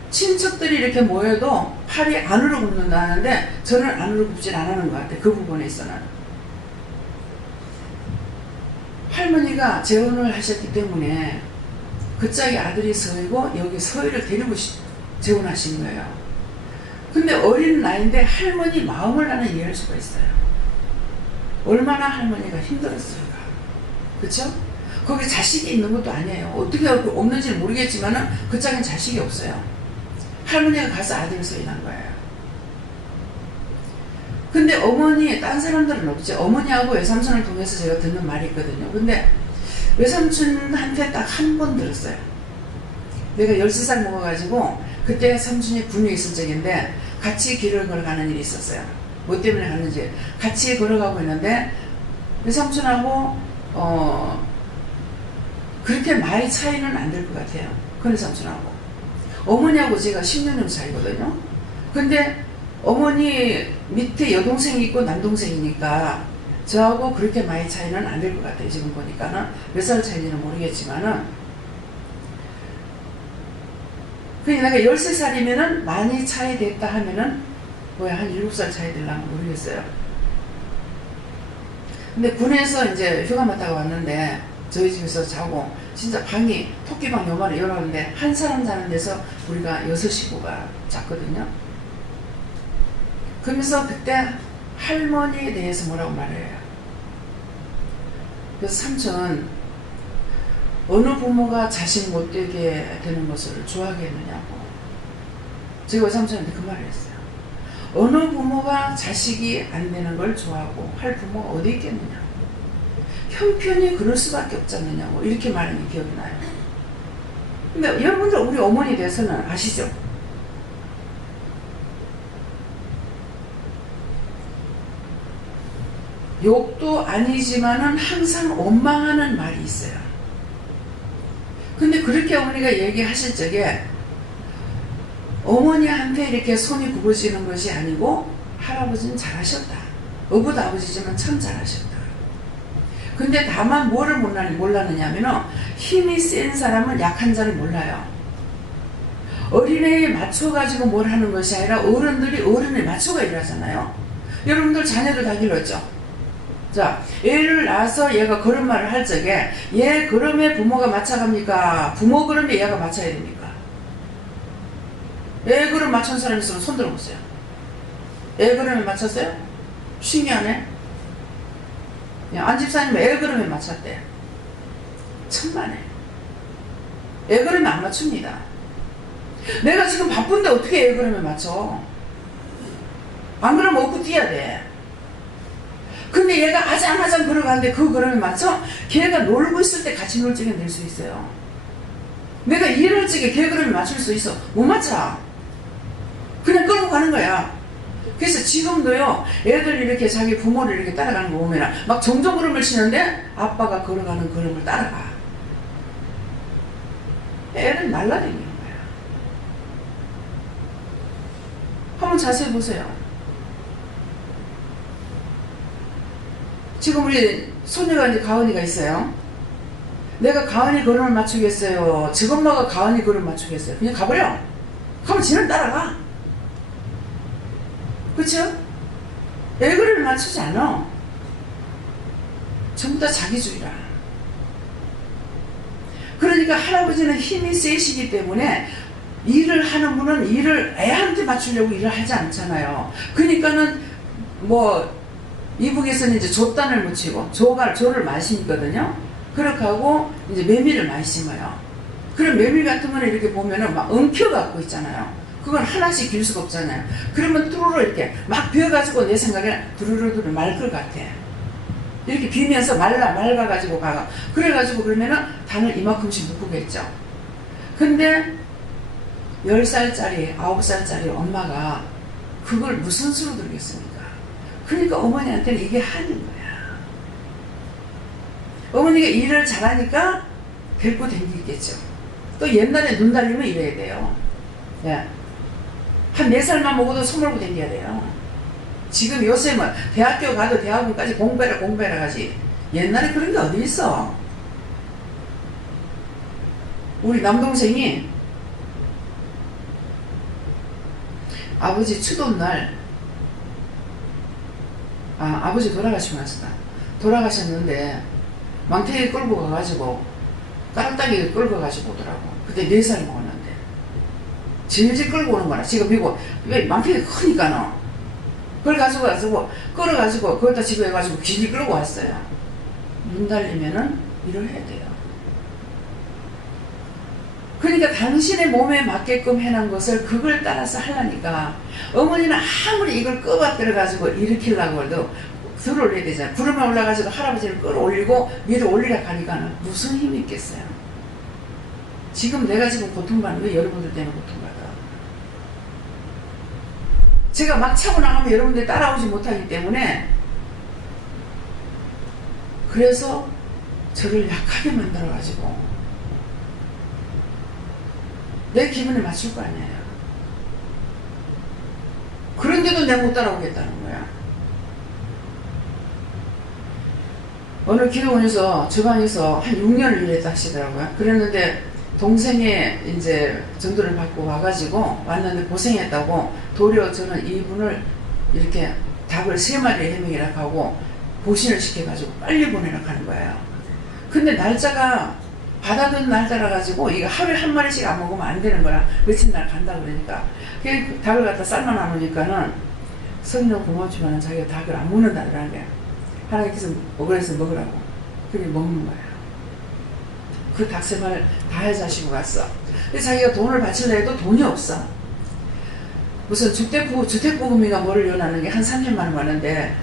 친척들이 이렇게 모여도 팔이 안으로 굽는다는데 저는 안으로 굽질 않는 것 같아요. 그 부분에 있어는. 할머니가 재혼을 하셨기 때문에 그 짝의 아들이 서이고 여기 서이를 데리고 재혼하신 거예요. 근데 어린 나이인데 할머니 마음을 나는 이해할 수가 있어요. 얼마나 할머니가 힘들었을까. 그쵸? 거기 자식이 있는 것도 아니에요. 어떻게 없는지는 모르겠지만 그 짝엔 자식이 없어요. 할머니가 가서 아들을 서인한 거예요. 근데 어머니, 딴 사람들은 없지. 어머니하고 외삼촌을 통해서 제가 듣는 말이 있거든요. 근데 외삼촌한테 딱 한 번 들었어요. 내가 13살 먹어가지고 그때 삼촌이 군에 있을 적인데 같이 길을 걸어가는 일이 있었어요. 뭐 때문에 갔는지. 같이 걸어가고 있는데 외삼촌하고 그렇게 많이 차이는 안 될 것 같아요. 큰 삼촌하고. 어머니하고 제가 10년 차이거든요. 근데 어머니 밑에 여동생이 있고 남동생이니까 저하고 그렇게 많이 차이는 안 될 것 같아요. 지금 보니까는 몇 살 차이인지는 모르겠지만은 그러니까 내가 13살이면은 많이 차이 됐다 하면은 뭐야 한 7살 차이 될라면 모르겠어요. 근데 군에서 이제 휴가 맞다가 왔는데 저희 집에서 자고 진짜 방이 토끼방 요만해 열었는데 한 사람 자는 데서 우리가 6식구가 잤거든요. 그러면서 그때 할머니에 대해서 뭐라고 말해요. 그래서 삼촌 어느 부모가 자식 못되게 되는 것을 좋아하겠느냐고. 제가 삼촌한테 그 말을 했어요. 어느 부모가 자식이 안 되는 걸 좋아하고 할 부모가 어디 있겠느냐고. 형편이 그럴 수밖에 없지 않느냐고 이렇게 말한 게 기억이 나요. 근데 여러분들 우리 어머니에 대해서는 아시죠? 욕도 아니지만은 항상 원망하는 말이 있어요. 근데 그렇게 어머니가 얘기하실 적에 어머니한테 이렇게 손이 굽어지는 것이 아니고 할아버지는 잘하셨다. 어부도 아버지지만 참 잘하셨다. 근데 다만 뭐를 몰랐느냐면은 힘이 센 사람은 약한 자를 몰라요. 어린애에 맞춰가지고 뭘 하는 것이 아니라 어른들이 어른에 맞춰가 일하잖아요. 여러분들 자녀들 다 길렀죠? 자, 애를 낳아서 얘가 걸음마를 할 적에 얘 걸음에 부모가 맞춰갑니까? 부모 걸음에 얘가 맞춰야 됩니까? 애 걸음 맞춘 사람 있으면 손 들어보세요. 애 걸음에 맞췄어요? 신기하네. 안집사님 애 걸음에 맞췄대. 천만에. 애 걸음에 안 맞춥니다. 내가 지금 바쁜데 어떻게 애 걸음에 맞춰? 안 그러면 업고 뛰어야 돼. 근데 얘가 아장아장 걸어가는데 그 걸음에 맞춰? 걔가 놀고 있을 때 같이 놀 적에 낼 수 있어요. 내가 일할 적에 걔 걸음에 맞출 수 있어. 못 맞춰. 그냥 끌고 가는 거야. 그래서 지금도요, 애들 이렇게 자기 부모를 이렇게 따라가는 거 보면 막 정정 걸음을 치는데 아빠가 걸어가는 걸음을 따라가. 애는 날라다니는 거야. 한번 자세히 보세요. 지금 우리 소녀가 이제 가은이가 있어요. 내가 가은이 걸음을 맞추겠어요? 지엄마가 가은이 걸음 맞추겠어요? 그냥 가버려. 가면 지는 따라가. 그쵸? 애 걸음을 맞추지 않아. 전부 다 자기주의라. 그러니까 할아버지는 힘이 세시기 때문에 일을 하는 분은 일을 애한테 맞추려고 일을 하지 않잖아요. 그러니까는 뭐 이북에서는 이제 돛단을 묻히고 조를 많이 심거든요. 그렇게 하고 이제 메밀을 많이 심어요. 그럼 메밀 같은 거는 이렇게 보면은 막 엉켜갖고 있잖아요. 그건 하나씩 길 수가 없잖아요. 그러면 뚜루루 이렇게 막 비어가지고 내 생각에는 두루루두루 말 것 같아. 이렇게 비면서 맑아가지고 가가. 그래가지고 그러면은 단을 이만큼씩 묶겠죠. 근데 10살짜리, 9살짜리 엄마가 그걸 무슨 수로 들겠습니까? 그러니까 어머니한테는 이게 한인 거야. 어머니가 일을 잘하니까 데리고 댕기겠죠. 또 옛날에 눈 달리면 이래야 돼요. 예. 한 4살만 먹어도 손 몰고 댕겨야 돼요. 지금 요새는 대학교 가도 대학원까지 공부해라 가지. 옛날에 그런 게 어디 있어. 우리 남동생이 아버지 추도날 아버지 돌아가시고 났었다. 돌아가셨는데 망태기 끌고 가가지고 까락따기 끌고 가지고 오더라고. 그때 4살 먹었는데 질질 끌고 오는 거라. 지금 이거 왜 망태기 크니까는 그걸 가지고 와서 끌어가지고 그것다 집에 가지고 길이 끌고 왔어요. 눈 달리면은 일을 해야 돼요. 그러니까 당신의 몸에 맞게끔 해놓은 것을 그걸 따라서 하려니까 어머니는 아무리 이걸 끌어들여가지고 일으키려고 해도 들어 올려야 되잖아요. 구름에 올라가지고 할아버지를 끌어올리고 위로 올리라 가니까는 무슨 힘이 있겠어요. 지금 내가 지금 고통받는 게 여러분들 때문에 고통받아. 제가 막 차고 나가면 여러분들 따라오지 못하기 때문에 그래서 저를 약하게 만들어가지고 내 기분에 맞출 거 아니에요. 그런데도 내가 못 따라오겠다는 거야. 어느 기도원에서 주방에서 한 6년을 일했다 하시더라고요. 그랬는데 동생이 이제 전도를 받고 와가지고 왔는데 고생했다고 도리어 저는 이분을 이렇게 닭을 3마리 해명이라고 하고 보신을 시켜가지고 빨리 보내라고 하는 거예요. 근데 날짜가 받아든 날짜라 가지고 이거 하루에 1마리씩 안 먹으면 안 되는 거야. 며칠 날 간다 그러니까. 그 닭을 갖다 삶아 놔놓으니까는 성령 고맙지만 자기가 닭을 안 먹는다는 거야. 하나님께서 먹으래서 먹으라고. 그래 먹는 거야. 그 닭 3마리 다 해자시고 갔어. 근데 자기가 돈을 바치려 해도 돈이 없어. 무슨 주택보금이가 뭐를 요나는 게 한 3년만 원 왔는데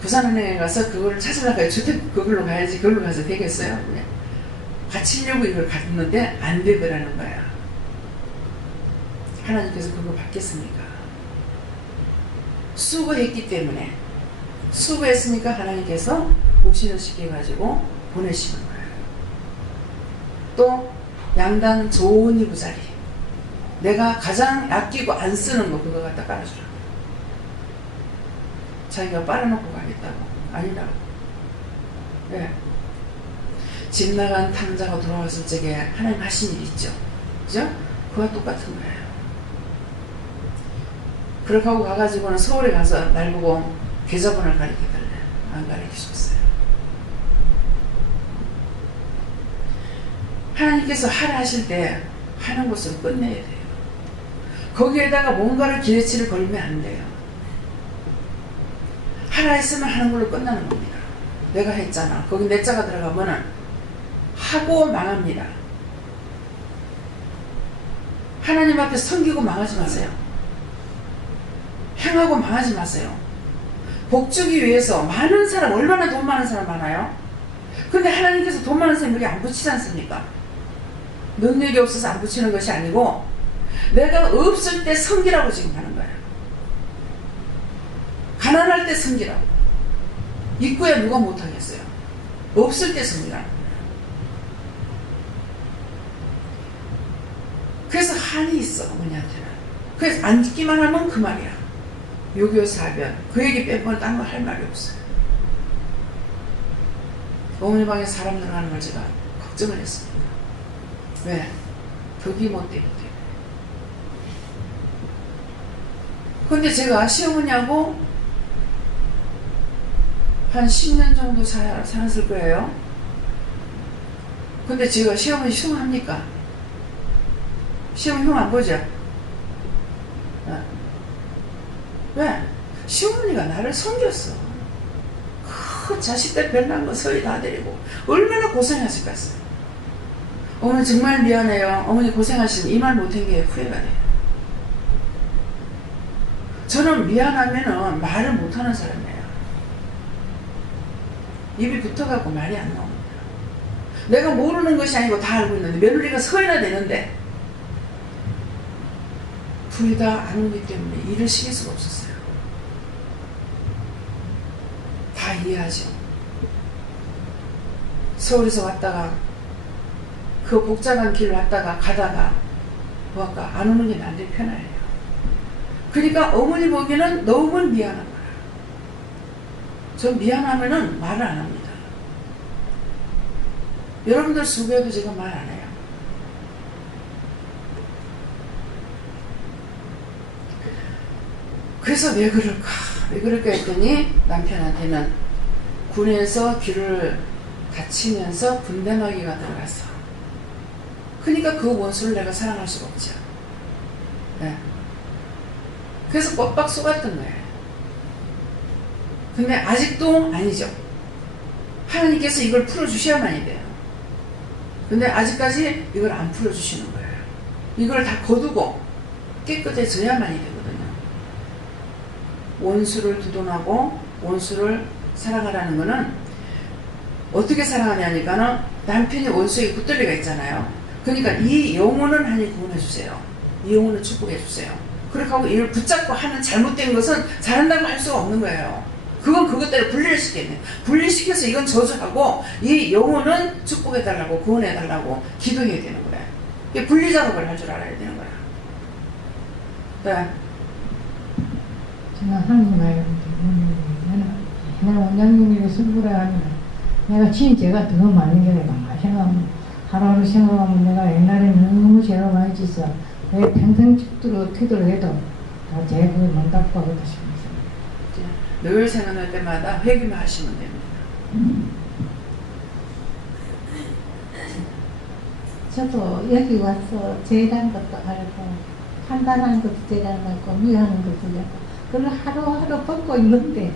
부산은행에 가서 그걸 찾으려고 주택 그걸로 가야지 그걸로 가서 되겠어요? 그냥. 바치려고 이걸 갔는데 안 되더라는 거야. 하나님께서 그거 받겠습니까? 수고했기 때문에 수고했으니까 하나님께서 보신을 시켜가지고 보내시는 거예요. 또 양당 좋은 이부자리 내가 가장 아끼고 안 쓰는 거 그거 갖다 깔아주라. 자기가 빨아놓고 가겠다고 아니라고. 네. 집 나간 탕자가 돌아왔을 적에 하나님 하신 일이 있죠. 그죠? 그와 똑같은 거예요. 그렇게 하고 가가지고는 서울에 가서 날 보고 계좌번호를 가르쳐달래. 안 가르쳐줬어요. 하나님께서 하라 하실 때 하는 것으로 끝내야 돼요. 거기에다가 뭔가를 기대치를 걸면 안 돼요. 하라 했으면 하는 걸로 끝나는 겁니다. 내가 했잖아. 거기 내 자가 들어가면은 하고 망합니다. 하나님 앞에 섬기고 망하지 마세요. 행하고 망하지 마세요. 복 주기 위해서 많은 사람, 얼마나 돈 많은 사람 많아요? 근데 하나님께서 돈 많은 사람 여기 안 붙이지 않습니까? 능력이 없어서 안 붙이는 것이 아니고 내가 없을 때 섬기라고 지금 하는 거예요. 가난할 때 섬기라고. 입구에 누가 못하겠어요? 없을 때 섬기라고. 그래서 한이 있어 어머니한테는. 그래서 안 듣기만 하면 그 말이야. 유교사변 그 얘기 빼고는 딴 거 할 말이 없어요. 어머니 방에 사람 들어가는 걸 제가 걱정을 했습니다. 왜? 덕이 못 되기 때문에. 근데 제가 시어머니하고 한 10년 정도 살았을 거예요. 근데 제가 시어머니 흉합니까? 시어머니 형 안 보죠? 왜? 시어머니가 나를 섬겼어. 그 자식들 별난 거 서리 다 데리고 얼마나 고생하셨겠어요. 어머니 정말 미안해요. 어머니 고생하시면 이 말 못한 게 후회가 돼요. 저는 미안하면은 말을 못하는 사람이에요. 입이 붙어갖고 말이 안 나옵니다. 내가 모르는 것이 아니고 다 알고 있는데 며느리가 서해나 되는데 둘이 다 안 오기 때문에 일을 시킬 수가 없었어요. 다 이해하죠. 서울에서 왔다가 그 복잡한 길 왔다가 가다가 뭐할까 안 오는 게 난데 편해요. 그러니까 어머니 보기에는 너무 미안한 거야. 전 미안하면은 말을 안 합니다. 여러분들 속에도 제가 말 안 해요. 그래서 왜 그럴까 했더니 남편한테는 군에서 귀를 다치면서 분대마귀가 들어갔어. 그러니까 그 원수를 내가 사랑할 수가 없죠. 네. 그래서 뻑뻑 속았던 거예요. 근데 아직도 아니죠. 하나님께서 이걸 풀어주셔야만이 돼요. 근데 아직까지 이걸 안 풀어주시는 거예요. 이걸 다 거두고 깨끗해져야만이 되거든요. 원수를 두둔하고 원수를 사랑하라는 거는 어떻게 사랑하냐니까는 남편이 원수에게 붙들리가 있잖아요. 그러니까 이 영혼은 하나님 구원해주세요. 이 영혼을 축복해주세요. 그렇게 하고 이를 붙잡고 하는 잘못된 것은 잘한다고 할 수가 없는 거예요. 그건 그것대로 분리를 시켰네. 분리시켜서 이건 저주하고 이 영혼은 축복해달라고 구원해달라고 기도해야 되는 거예요. 이게 분리작업을 할 줄 알아야 되는 거야. 네. 제가 하는 말인데 내가 원장님에게 승부를 하면 내가 제가 더 많은 게 내가 생각하면 하루하루 생각하면 내가 옛날에 너무 죄를 많이 짓어 내 평생 죽도록 기도를 해도 다 제 그걸 못 닦고 하겠다 싶어서 늘 생각날 때마다 회개만 하시면 됩니다. 저도 여기 와서 재단 것도 알고 판단하는 것도 재단 알고 미워하는 것도 알고 그걸 하루하루 벗고 있는데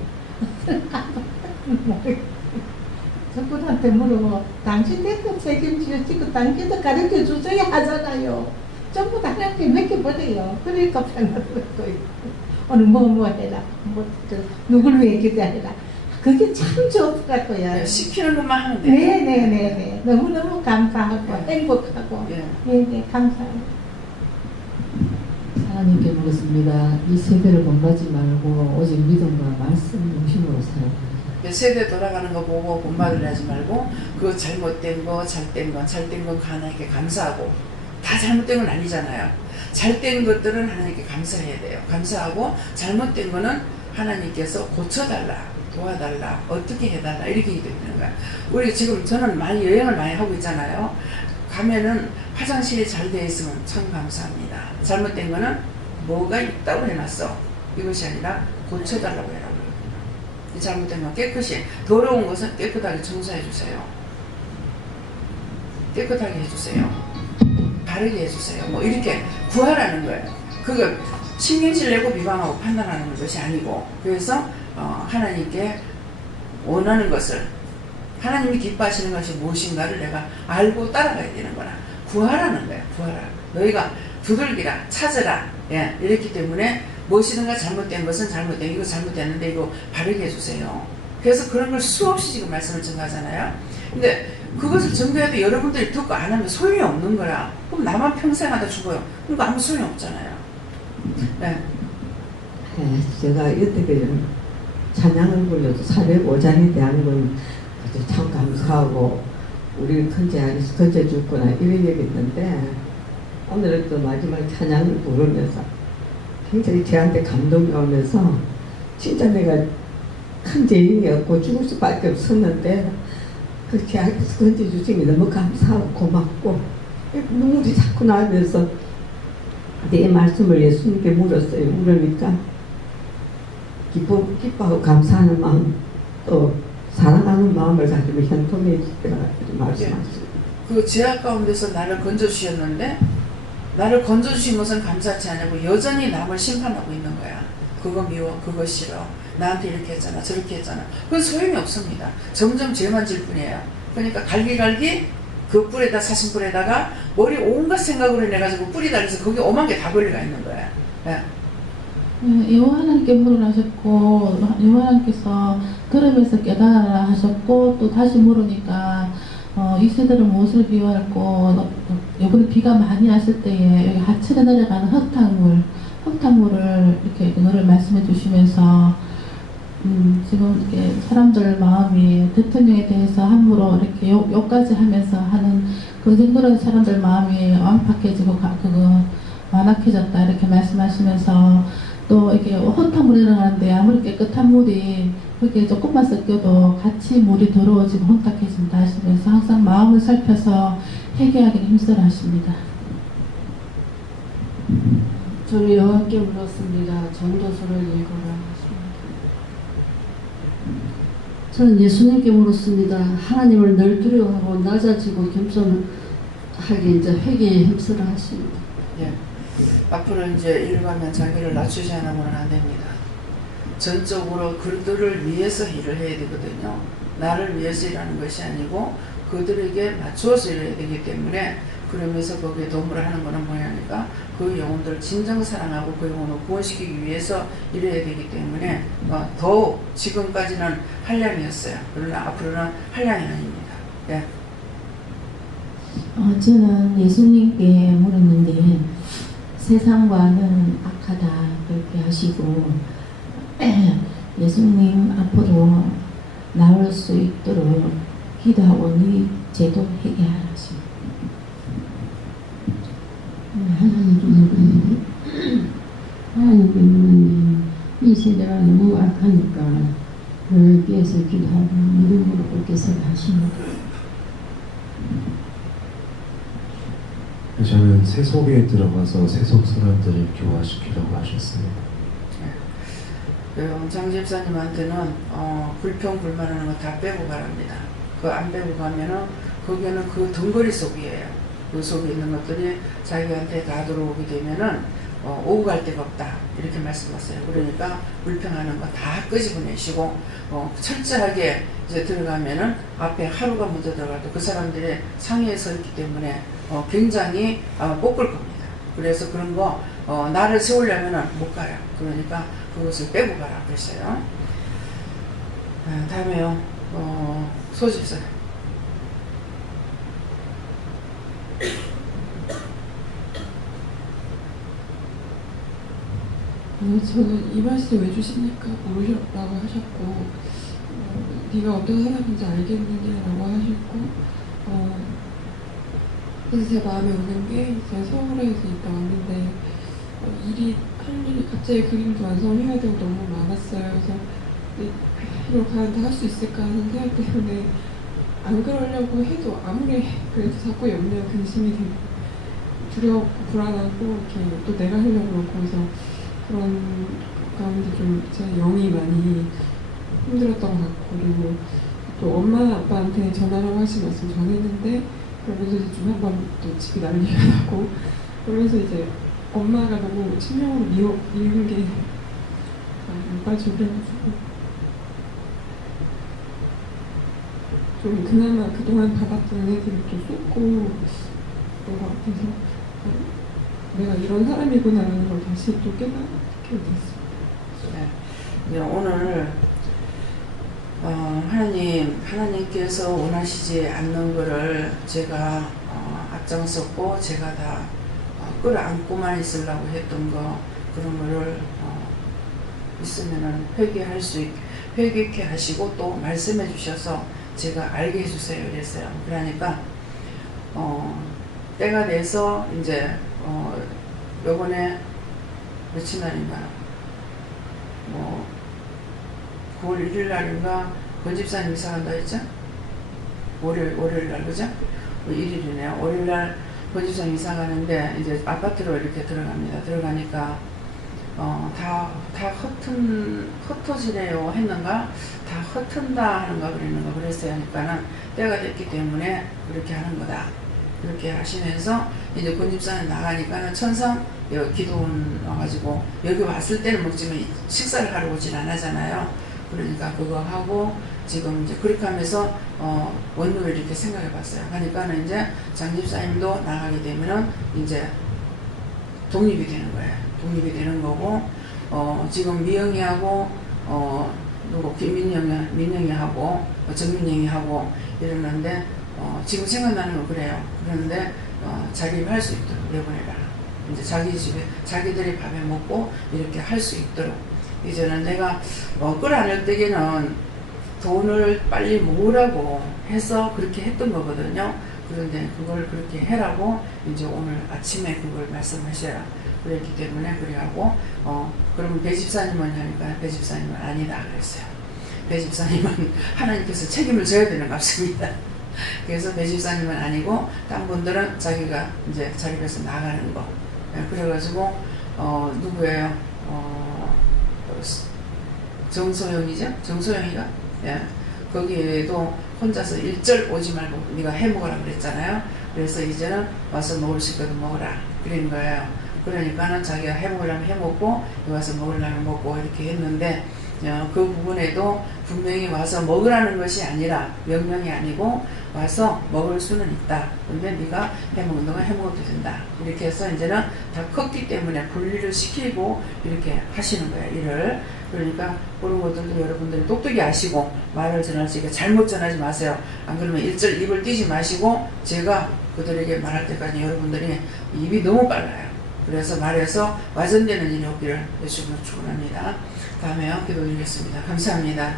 저분한테 물어보 당신들도 책임지어 지고 당신도 가르쳐 주셔야 하잖아요. 전부 다 하나님께 맡겨버려요. 그러니까 편하더라고요. 오늘 뭐 해라. 누굴 위해 기도해라. 그게 참 좋더라고요. 네, 시키는 것만 하면 돼요. 네네네. 너무너무 감사하고 행복하고 네네 감사해요. 하나님께 묻습니다. 이 세대를 본받지 말고 오직 믿음과 말씀 중심으로 살아가라. 세대 돌아가는 거 보고 본받으려 하지 말고 그 잘못된 거, 잘된 건 하나님께 감사하고 다 잘못된 건 아니잖아요. 잘된 것들은 하나님께 감사해야 돼요. 감사하고 잘못된 거는 하나님께서 고쳐달라, 도와달라, 어떻게 해달라 이렇게 기도되는 거야. 우리 지금 저는 많이 여행을 많이 하고 있잖아요. 가면은 화장실이 잘 되어 있으면 참 감사합니다. 잘못된 거는 뭐가 있다고 해놨어. 이것이 아니라 고쳐달라고 해라고. 잘못된 건 깨끗이, 더러운 것은 깨끗하게 청소해 주세요. 깨끗하게 해주세요. 바르게 해주세요. 뭐 이렇게 구하라는 거예요. 그거 신경질 내고 비방하고 판단하는 것이 아니고, 그래서 하나님께 원하는 것을, 하나님이 기뻐하시는 것이 무엇인가를 내가 알고 따라가야 되는 거라. 구하라는 거야. 구하라. 너희가 두들기라, 찾으라. 예, 이렇기 때문에 무엇이든가 잘못된 것은 잘못된, 이거 잘못됐는데 이거 바르게 해주세요. 그래서 그런 걸 수없이 지금 말씀을 전가하잖아요. 근데 그것을 전가해도 여러분들이 듣고 안 하면 소용이 없는 거라. 그럼 나만 평생 하다 죽어요. 그러니까 아무 소용이 없잖아요. 네. 제가 이때 찬양을 불러도 405장에 대한 건 참 감사하고 우리 큰제 안에서 건져 줬구나 이런 얘기했는데, 오늘은 또 마지막 찬양을 부르면서 굉장히 저한테 감동이 오면서 진짜 내가 큰 죄인이었고 죽을 수밖에 없었는데 그 제 앞에서 건져주심이 너무 감사하고 고맙고 눈물이 자꾸 나면서 내 말씀을 예수님께 물었어요. 물으니까 기뻐하고 감사하는 마음, 또 사랑하는 마음을 가지고 현통해 주시더라 말씀하시고, 그 제약 가운데서 나를 건져주셨는데 나를 건져주신 것은 감사치 않고 여전히 남을 심판하고 있는 거야. 그거 미워, 그거 싫어, 나한테 이렇게 했잖아, 저렇게 했잖아. 그건 소용이 없습니다. 점점 죄만 질 뿐이에요. 그러니까 갈기갈기 그 뿔에다, 사슴뿔에다가 머리 온갖 생각으로 내가지고 뿔이 달려서 거기 오만 개 다 걸려가 있는 거야. 예. 여호와 하나님께 물으라셨고 여호와 하나님께서 들으면서 깨달아라 하셨고 또 다시 물으니까 이 세대를 무엇을 비유할고 이번에 비가 많이 왔을 때에 여기 하천에 내려가는 흙탕물을 이렇게 그거를 말씀해 주시면서 지금 이렇게 사람들 마음이 대통령에 대해서 함부로 이렇게 욕까지 하면서 하는 그 정도로 사람들 마음이 완팍해지고 그거 완악해졌다 이렇게 말씀하시면서 또 이렇게 흙탕물이 일어나는데 아무리 깨끗한 물이 그게 조금만 섞여도 같이 물이 더러워지고 혼탁해진다 하시면서 항상 마음을 살펴서 회개하기를 힘쓰라 하십니다. 저는 여호와께 물었습니다. 전도서를 읽어라 하십니다. 저는 예수님께 물었습니다. 하나님을 늘 두려워하고 낮아지고 겸손하게 이제 회개에 힘쓰라 하십니다. 예. 앞으로 이제 일가면 자기를 낮추지 않으면 안 됩니다. 전적으로 그들을 위해서 일을 해야 되거든요. 나를 위해서 일하는 것이 아니고 그들에게 맞추어서 일해야 되기 때문에 그러면서 거기에 도움을 하는 것은 뭐냐니까 그 영혼들을 진정 사랑하고 그 영혼을 구원시키기 위해서 일해야 되기 때문에 더욱 지금까지는 한량이었어요. 그러나 앞으로는 한량이 아닙니다. 예. 저는 예수님께 물었는데 세상과는 악하다 그렇게 하시고 예수님 앞으로 나올 수 있도록 기도하오니 제도 회개하라 하십니다. 하나님께 묻는데 이 세대가 너무 악하니까 그에게서 기도하고 믿음으로 꺾여서 하십니다. 저는 세속에 들어가서 세속 사람들을 교화시키라고 하셨습니다. 장 집사님한테는 불평 불만하는 거 다 빼고 가랍니다. 그거 안 빼고 가면은 거기에는 그 덩거리 속이에요. 그 속에 있는 것들이 자기한테 다 들어오게 되면은 오고 갈 데가 없다 이렇게 말씀하세요. 그러니까 불평하는 거 다 끄집어내시고 철저하게 이제 들어가면은 앞에 하루가 먼저 들어가도 그 사람들이 상위에 서 있기 때문에 굉장히 볶을 겁니다. 그래서 그런 거 나를 세우려면은 못 가요. 그러니까 그것을 빼고 가라 그랬어요. 다음에요. 소집사. 저는 이 말씀 왜 주십니까? 모르셨다고 하셨고 네가 어떤 사람인지 알겠느냐라고 하셨고 그래서 제 마음에 오는 게 제가 서울에서 있다 왔는데 할 일이 갑자기 그림도 완성해야 되고 너무 많았어요. 그래서 이걸 과연 다 할 수 있을까 하는 생각 때문에 안 그러려고 해도 아무리 그래도 자꾸 염려와 근심이 되고 두렵고 불안하고 이렇게 또 내가 하려고 그러고 그래서 그런 가운데 좀 제 영이 많이 힘들었던 것 같고 그리고 또 엄마 아빠한테 전화라고 하신 말씀 전했는데 그러면서 좀 한번 또 집이 난리가 나고 그러면서 이제 엄마가 너무 친명으로 미운 게 안 빠지고 그래가지고 좀 그나마 그동안 받았던 애들을 좀 쏟고 그런 것 같아서 내가 이런 사람이구나라는 걸 다시 또 깨닫게 됐습니다. 네. 오늘 하나님께서 원하시지 않는 것을 제가 앞장섰고 제가 다 끌어안고만 있으려고 했던 거 그런 거를 있으면은 회개케 하시고 또 말씀해 주셔서 제가 알게 해주세요 이랬어요. 그러니까 때가 돼서 이제 요번에 며칠 날인가 9월 1일 날인가 권집사님 이사 간다 했죠? 월요일 날 그죠? 1일이네요. 월요일 날 권집사님 이사 가는데 이제 아파트로 이렇게 들어갑니다. 들어가니까 다 흩어지네요 했는가? 다 흩은다 하는가 그랬는가 그랬어요. 하니까는 때가 됐기 때문에 그렇게 하는 거다. 그렇게 하시면서 이제 군집사에 나가니까는 천상 기도원 와가지고 여기 왔을 때는 먹지만 식사를 하러 오진 않았잖아요. 그러니까 그거 하고 지금 이제 그렇게 하면서 원룸을 이렇게 생각해 봤어요. 그러니까는 이제 장집사님도 나가게 되면은 이제 독립이 되는 거예요. 독립이 되는 거고 지금 미영이하고 누구 민영이하고 정민영이하고 이러는데 지금 생각나는 건 그래요. 그런데 자립할 수 있도록 내보내라. 이제 자기 집에 자기들이 밥에 먹고 이렇게 할 수 있도록. 이제는 내가 끌어안을 때에는 돈을 빨리 모으라고 해서 그렇게 했던 거거든요. 그런데 그걸 그렇게 해라고 이제 오늘 아침에 그걸 말씀하셔라. 그랬기 때문에 그래 하고 그러면 배집사님은 하니까 배집사님은 아니다 그랬어요. 배집사님은 하나님께서 책임을 져야 되는 것 같습니다. 그래서 배집사님은 아니고 딴 분들은 자기가 이제 자립해서 나가는 거. 그래가지고 누구예요? 정소영이죠? 정소영이가? 예. 거기에도 혼자서 일절 오지 말고 네가 해먹으라 그랬잖아요. 그래서 이제는 와서 먹을 수 있거든 먹어라 그런 거예요. 그러니까는 자기가 해먹으려면 해먹고 와서 먹으려면 먹고 이렇게 했는데 그 부분에도 분명히 와서 먹으라는 것이 아니라 명령이 아니고 와서 먹을 수는 있다. 근데 네가 해먹는 동안 해먹어도 된다. 이렇게 해서 이제는 다 컸기 때문에 분리를 시키고 이렇게 하시는 거예요. 일을. 그러니까 그런 것들도 여러분들이 똑똑히 아시고 말을 전할 때 잘못 전하지 마세요. 안 그러면 일절 입을 띄지 마시고 제가 그들에게 말할 때까지 여러분들이 입이 너무 빨라요. 그래서 말해서 와전되는 일이 없기를 예수님으로 축원합니다. 다음에요. 기도드리겠습니다. 감사합니다.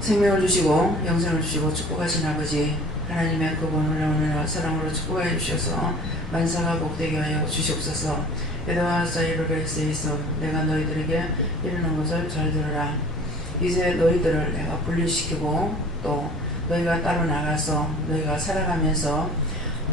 생명을 주시고 영생을 주시고 축복하신 아버지 하나님의 그분을 오늘 사랑으로 축복하여 주셔서 만사가 복되게 하여 주시옵소서. 에도와 사이로베스에 있어 내가 너희들에게 이르는 것을 잘 들으라. 이제 너희들을 내가 분리시키고 또 너희가 따로 나가서 너희가 살아가면서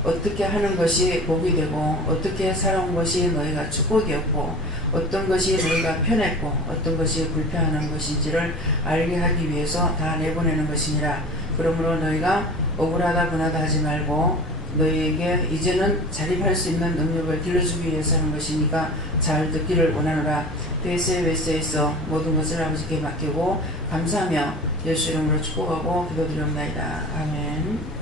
어떻게 하는 것이 복이 되고 어떻게 살아온 것이 너희가 축복이었고 어떤 것이 너희가 편했고 어떤 것이 불편한 것인지를 알게 하기 위해서 다 내보내는 것이니라. 그러므로 너희가 억울하다 분하다 하지 말고 너희에게 이제는 자립할 수 있는 능력을 길러주기 위해서 하는 것이니까 잘 듣기를 원하노라. 베세베세에서 모든 것을 아버지께 맡기고 감사하며 예수 이름으로 축복하고 기도드리옵나이다. 아멘.